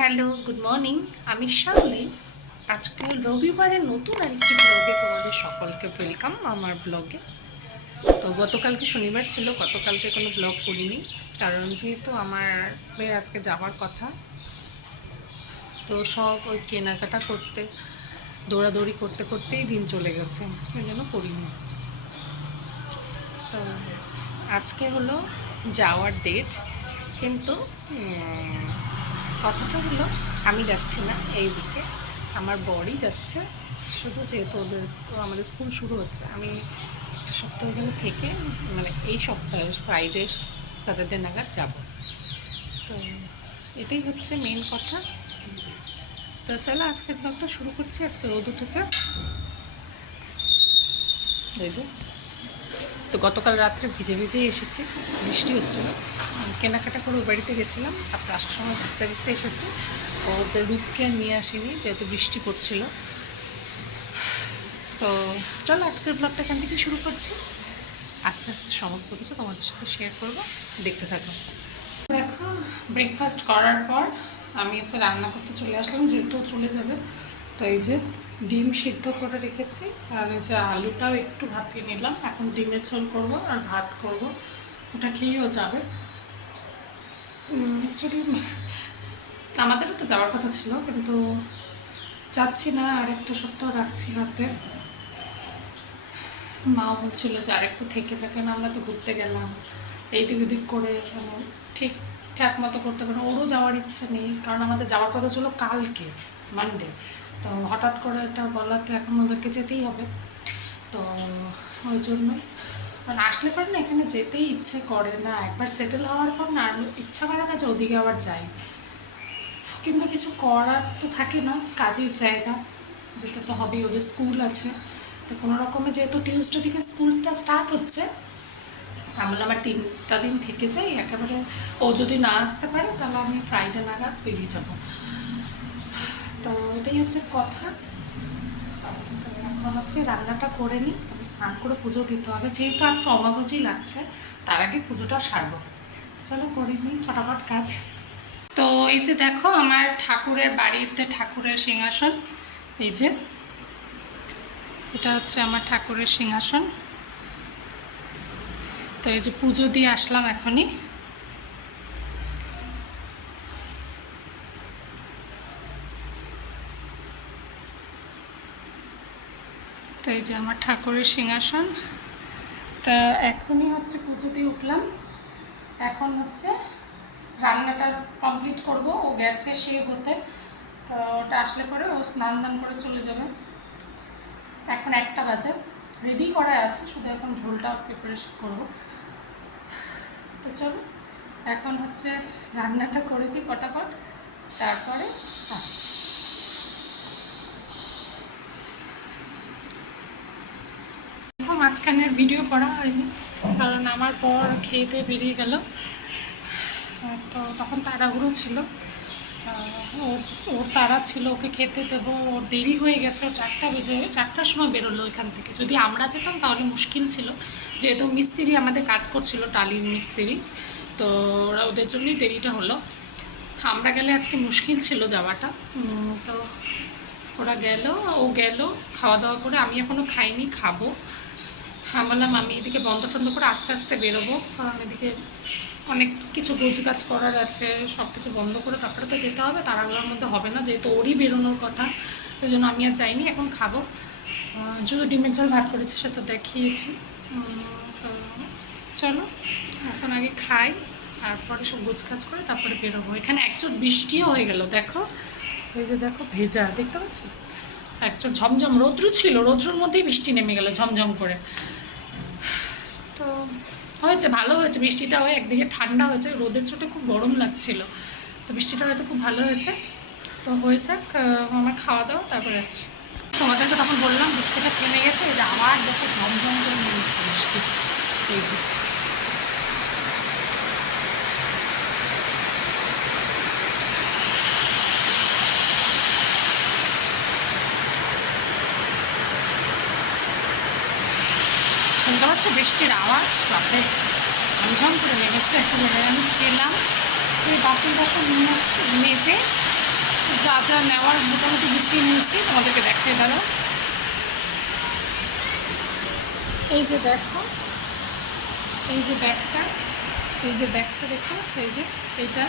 Hello, good morning. আমি শাওলি। আজকে রবিবারের নতুন আরেকটি ব্লগে তোমাদের সকলকে ওয়েলকাম আমার ব্লগে। তো গতকালকে শনিবার ছিল, গতকালকে কোনো ব্লগ করিনি, কারণ যেহেতু আমার মেয়ের আজকে যাওয়ার কথা। তো সব ওই কেনাকাটা করতে, দৌড়াদৌড়ি করতে করতেই দিন চলে গেছে, ওই জন্য করিনি। তো আজকে হলো যাওয়ার ডেট, কিন্তু কথাটা হলো আমি যাচ্ছি না এই দিকে, আমার বরই যাচ্ছে। শুধু যেহেতু আমাদের স্কুল শুরু হচ্ছে, আমি একটা সপ্তাহ এখানে থেকে, মানে এই সপ্তাহে ফ্রাইডে স্যাটারডে নাগাদ যাব। তো এটাই হচ্ছে মেন কথা। তো চলো আজকের ব্লগটা শুরু করছি। আজকে রোদ উঠেছে, এই যে। তো গতকাল রাত্রে ভিজে ভিজেই এসেছি, বৃষ্টি হচ্ছিলো। কেনাকাটা করে ওই বাড়িতে গেছিলাম, তারপর আসার সময় ভিজতে ভিজতে এসেছি। ওদের রূপকে নিয়ে আসিনি, যেহেতু বৃষ্টি পড়ছিল। তো চলো আজকের ব্লগটা এখান থেকে শুরু করছি। আস্তে আস্তে সমস্ত কিছু তোমাদের সাথে শেয়ার করবো, দেখতে থাকো। দেখো, ব্রেকফাস্ট করার পর আমি হচ্ছে রান্না করতে চলে আসলাম, যেহেতু চলে যাবে। তো এই যে ডিম সিদ্ধ করে রেখেছি, আর এই যে আলুটাও একটু ভাপিয়ে নিলাম। এখন ডিমের ঝোল করব আর ভাত করব, ওটা খেয়েও যাবে। অ্যাকচুয়ালি আমাদেরও তো যাওয়ার কথা ছিল, কিন্তু যাচ্ছি না, আর একটা সপ্তাহ রাখছি হাতে। মাও বলছিল যে আর একটু থেকে যাকে না, আমরা তো ঘুরতে গেলাম, এইদিক ওদিক করে মানে ঠিকঠাক মতো করতে পারে। ওরও যাওয়ার ইচ্ছে নেই, কারণ আমাদের যাওয়ার কথা ছিল কালকে মানডে। তো হঠাৎ করে এটা বলাতে এখন ওদেরকে যেতেই হবে। তো ওই জন্যই মানে আসলে পরে না এখানে যেতেই ইচ্ছে করে না। একবার সেটেল হওয়ার পর না আর ইচ্ছা করে না যে ওদিকে আবার যাই, কিন্তু কিছু করার তো থাকে না, কাজের জায়গা যেতে তো হবেই, ওদের স্কুল আছে। তো কোনো রকমে যেহেতু টিউসডে থেকে স্কুলটা স্টার্ট হচ্ছে, আমি বললাম আমার 3টা দিন থেকে যাই একেবারে। ও যদি না আসতে পারে তাহলে আমি ফ্রাইডে নাগাদ বেরিয়ে যাব। তো এটাই হচ্ছে কথা। তো এখন হচ্ছে রান্নাটা করে নিই, তবে স্নান করে পুজো দিতে হবে, যেহেতু আজকে অমাবচী লাগছে, তার আগে পুজোটা সারবো। চলো করে নিই ফটাফট কাজ। তো এই যে দেখো আমার ঠাকুরের বাড়িতে ঠাকুরের সিংহাসন, এই যে এটা হচ্ছে আমার ঠাকুরের সিংহাসন। তো এই যে পুজো দিয়ে আসলাম এখনই। তো এই যে আমার ঠাকুরের সিংহাসন। তা এখনই হচ্ছে পুজো দিয়ে উঠলাম, এখন হচ্ছে রান্নাটা কমপ্লিট করব। ও গেছে সে হতে, তো ওটা আসলে পরে ও স্নান দান করে চলে যাবে। এখন 1টা বাজে, রেডি করা আছে, শুধু এখন ঝোলটা প্রিপারেশন করবো। তো চলো এখন হচ্ছে রান্নাটা করে দিই ফটাফট, তারপরে মাঝখানের ভিডিও করা হয়নি, কারণ আমার পর খেতে বেরিয়ে গেল। তো তখন তাড়াহুড়ো ছিল, ওর ওর তাড়া ছিল, ওকে খেতে দেবো। ওর দেরি হয়ে গেছে, ও 4টা বেজে 4টার সময় বেরোলো এখান থেকে। যদি আমরা যেতাম তাহলে মুশকিল ছিল, যেহেতু মিস্ত্রি আমাদের কাজ করছিল, টালির মিস্ত্রি। তো ওদের জন্যই দেরিটা হলো। আমরা গেলে আজকে মুশকিল ছিল যাওয়াটা। তো ওরা গেল, ও গেল খাওয়া দাওয়া করে। আমি এখনও খাইনি, খাবো। বললাম আমি এদিকে বন্ধ টন্ধ করে আস্তে আস্তে বেরোবো, কারণ এদিকে অনেক কিছু গোছগাছ করার আছে। সব কিছু বন্ধ করে তারপরে তো যেতে হবে, তাড়াহুড়োর মধ্যে হবে না, যেহেতু ওরই বেরোনোর কথা। ওই জন্য আমি আর যাইনি, এখন খাবো। শুধু ডিমের ঝোল ভাত করেছি, সে তো দেখিয়েছি। তো চলো এখন আগে খাই, তারপরে সব গোছগাছ করে তারপরে বেরোবো। এখানে একচোট বৃষ্টিও হয়ে গেল, দেখো এই যে দেখো ভেজা, দেখতে পাচ্ছি। একচোট ঝমঝম রৌদ্র ছিল, রৌদ্রের মধ্যেই বৃষ্টি নেমে গেল ঝমঝম করে। তো হয়েছে, ভালো হয়েছে বৃষ্টিটা হয়ে, একদিকে ঠান্ডা হয়েছে, রোদের চোটে খুব গরম লাগছিল। তো বৃষ্টিটা হয়তো খুব ভালো হয়েছে। তো হয়েছে আমার খাওয়া দাওয়া, তারপরে আসছি। তোমাদেরকে তখন বললাম বৃষ্টিটা থেমে গেছে, এই যে আবার দেখো ঝমঝম করে নেমেছে বৃষ্টি, এই যে। শুনতে পাচ্ছ বৃষ্টির আওয়াজ? বাপরে, ঝমঝম করে নেমেছে একেবারে। আমি খেলাম, এই বাসন নিয়ে মেজে যা যা নেওয়ার মোটামুটি গুছিয়ে নিয়েছি, তোমাদেরকে দেখাই দাঁড়াও। এই যে দেখো, এই যে ব্যাগটা, এই যে ব্যাগটা দেখতে পাচ্ছ, এই যে এইটা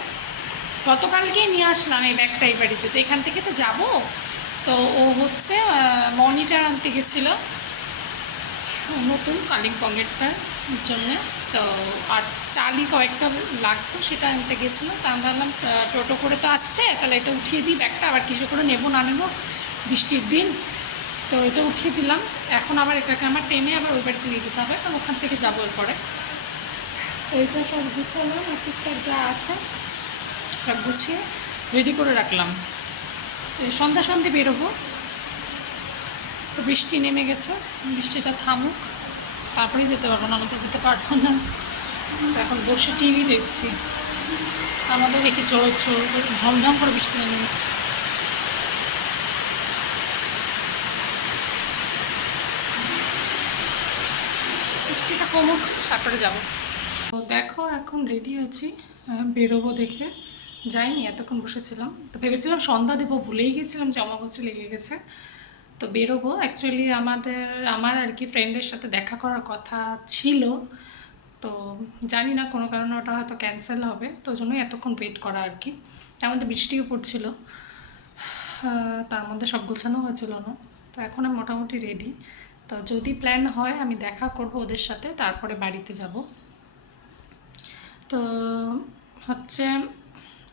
গতকালকেই নিয়ে আসলাম এই ব্যাগটা এই বাড়িতে, যে এখান থেকে তো যাবো। তো ও হচ্ছে মনিটর আনতে গেছিলো নতুন কালিম্পংয়েরটার জন্যে। তো আর টালি কয়েকটা লাগতো, সেটা আনতে গেছিলো। তা আমি ভাবলাম টোটো করে তো আসছে, তাহলে এটা উঠিয়ে দিই ব্যাগটা, আবার কিছু করে নেবো না নেবো, বৃষ্টির দিন। তো এটা উঠিয়ে দিলাম। এখন আবার এটাকে আমার টেনে আবার ওই বাড়িতে নিয়ে যেতে হবে, কারণ ওখান থেকে যাবো এরপরে। তো এটা সব গুছালাম, টুকটাক যা আছে সব গুছিয়ে রেডি করে রাখলাম। সন্ধ্যে বেরোবো। তো বৃষ্টি নেমে গেছে, বৃষ্টিটা থামুক তারপরেই যেতে পারবো, না তো যেতে পারবো না। তো এখন বসে টিভি দেখছি, আমাদের দেখি জোর জোর করে ঝমঝম করে বৃষ্টি নেমে গেছে। বৃষ্টিটা কমুক তারপরে যাবো। তো দেখো এখন রেডি আছি, বেরোবো দেখে। যাইনি, এতক্ষণ বসেছিলাম। তো ভেবেছিলাম সন্ধ্যা দেবো, ভুলেই গেছিলাম যে অমাবস্যা লেগে গেছে। তো বেরোবো, অ্যাকচুয়ালি আমার আর কি ফ্রেন্ডের সাথে দেখা করার কথা ছিল। তো জানি না কোনো কারণে ওটা হয়তো ক্যান্সেল হবে, তো ওই জন্যই এতক্ষণ ওয়েট করা আর কি। তার মধ্যে বৃষ্টিও পড়ছিল, তার মধ্যে সব গোছানো হয়েছিল না। তো এখন আমি মোটামুটি রেডি। তো যদি প্ল্যান হয় আমি দেখা করব ওদের সাথে, তারপরে বাড়িতে যাব। তো হচ্ছে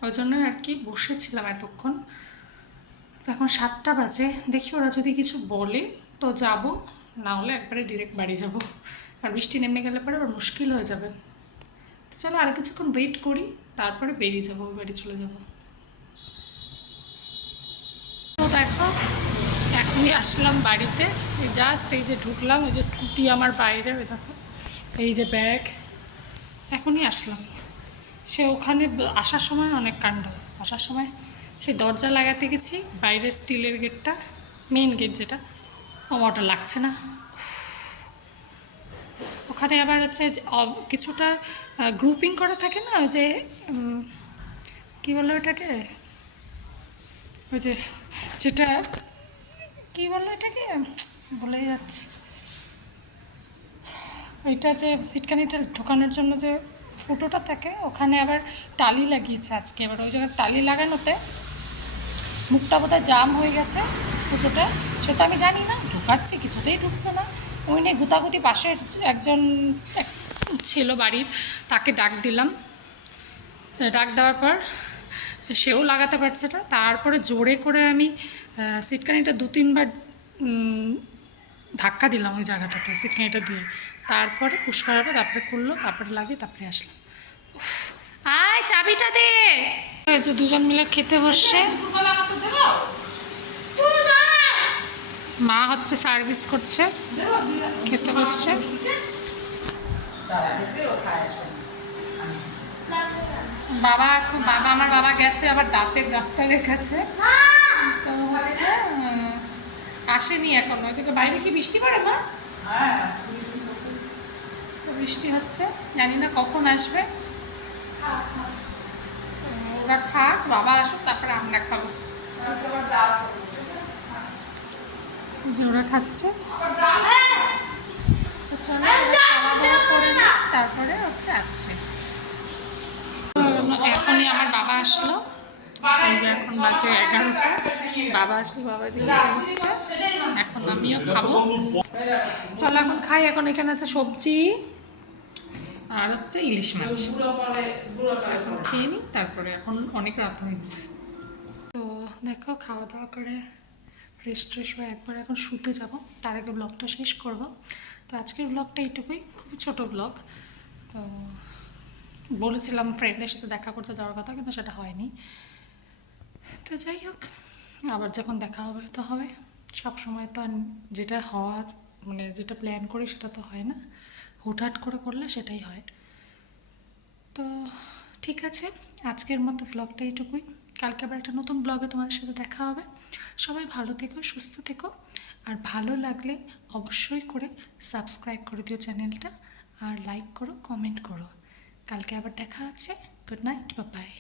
ওই জন্যই আর কি বসেছিলাম এতক্ষণ। তো এখন 7টা বাজে, দেখি ওরা যদি কিছু বলে তো যাব, না হলে একবারে ডিরেক্ট বাড়ি যাব। আর বৃষ্টি নেমে গেলে পরে আবার মুশকিল হয়ে যাবে। তো চলো আর কিছুক্ষণ ওয়েট করি, তারপরে বেরিয়ে যাবো, ওই বাড়ি চলে যাব। তো দেখো এখনই আসলাম বাড়িতে, জাস্ট এই যে ঢুকলাম, ওই যে স্কুটি আমার বাইরে, ওই দেখো এই যে ব্যাগ, এখনই আসলাম। সে ওখানে আসার সময় অনেক কাণ্ড, আসার সময় সেই দরজা লাগাতে গেছি, বাইরের স্টিলের গেটটা, মেন গেট যেটা, ওটা লাগছে না। ওখানে আবার হচ্ছে কিছুটা গ্রুপিং করা থাকে না, ওই যে কী বলো এটাকে, ওই যে যেটা কী বলো এটাকে, বলে যাচ্ছে, ওইটা যে সিটকানিটা ঢোকানোর জন্য যে ফুটোটা থাকে, ওখানে আবার টালি লাগিয়েছে আজকে। এবার ওই জায়গায় টালি লাগানোতে মুখটা বোধহয় জাম হয়ে গেছে ফুটোটা, সেটা আমি জানি না, ঢুকাচ্ছি কিছুতেই ঢুকছে না। ওই নিয়ে গুতাগুতি, পাশে একজন ছিল বাড়ির, তাকে ডাক দিলাম। ডাক দেওয়ার পর সেও লাগাতে পারছে না। তারপরে জোরে করে আমি সিটকানিটা 2-3 বার ধাক্কা দিলাম ওই জায়গাটাতে সিটকানিটা দিয়ে, তারপরে পুশ করার পর তারপরে খুললো, তারপরে লাগিয়ে তারপরে আসলাম। আয় চাবিটা দে। যে দুজন মিলে খেতে বসছে, মা হচ্ছে সার্ভিস করছে, খেতে বসছে। আমার বাবা গেছে আবার দাঁতের ডাক্তারের কাছে। তো হচ্ছে আসেনি এখন, ওইদিকে বাইরে কি বৃষ্টি পড়ে মা? তো বৃষ্টি হচ্ছে, জানি না কখন আসবে। ওরা খাক, বাবা আসুক, তারপরে আমরা খাবো। যে ওরা খাচ্ছে, খাওয়া দাওয়া করে নিই, তারপরে হচ্ছে আসছে। এখনই আমার বাবা আসলো, এখন বাজে 11টা। বাবা আসলো, বাবা যে বসছে, এখন আমিও খাবো। চলো এখন খাই। এখন এখানে আছে সবজি আর হচ্ছে ইলিশ মাছ, এখন খেয়ে নিই, তারপরে এখন অনেক রাত হয়ে গেছে। তো দেখো খাওয়া দাওয়া করে ফ্রেশ ট্রেশ হয়ে একবার এখন শুতে যাব, তার আগে ব্লগটা শেষ করব। তো আজকের ব্লগটা এইটুকুই, খুবই ছোট ব্লগ। তো বলেছিলাম ফ্রেন্ডের সাথে দেখা করতে যাওয়ার কথা, কিন্তু সেটা হয়নি। তো যাই হোক, আবার যখন দেখা হবে তো হবে। সব সময় তো আর যেটা হওয়া, মানে যেটা প্ল্যান করি সেটা তো হয় না, হুটহাট করে করলে সেটাই হয়। তো ঠিক আছে, আজকের মতো ব্লগটা এইটুকুই। কালকে আবার একটা নতুন ব্লগে তোমাদের সাথে দেখা হবে। সবাই ভালো থেকো, সুস্থ থেকো, আর ভালো লাগলে অবশ্যই করে সাবস্ক্রাইব করে দিও চ্যানেলটা, আর লাইক করো, কমেন্ট করো। কালকে আবার দেখা হচ্ছে। Good night, bye bye.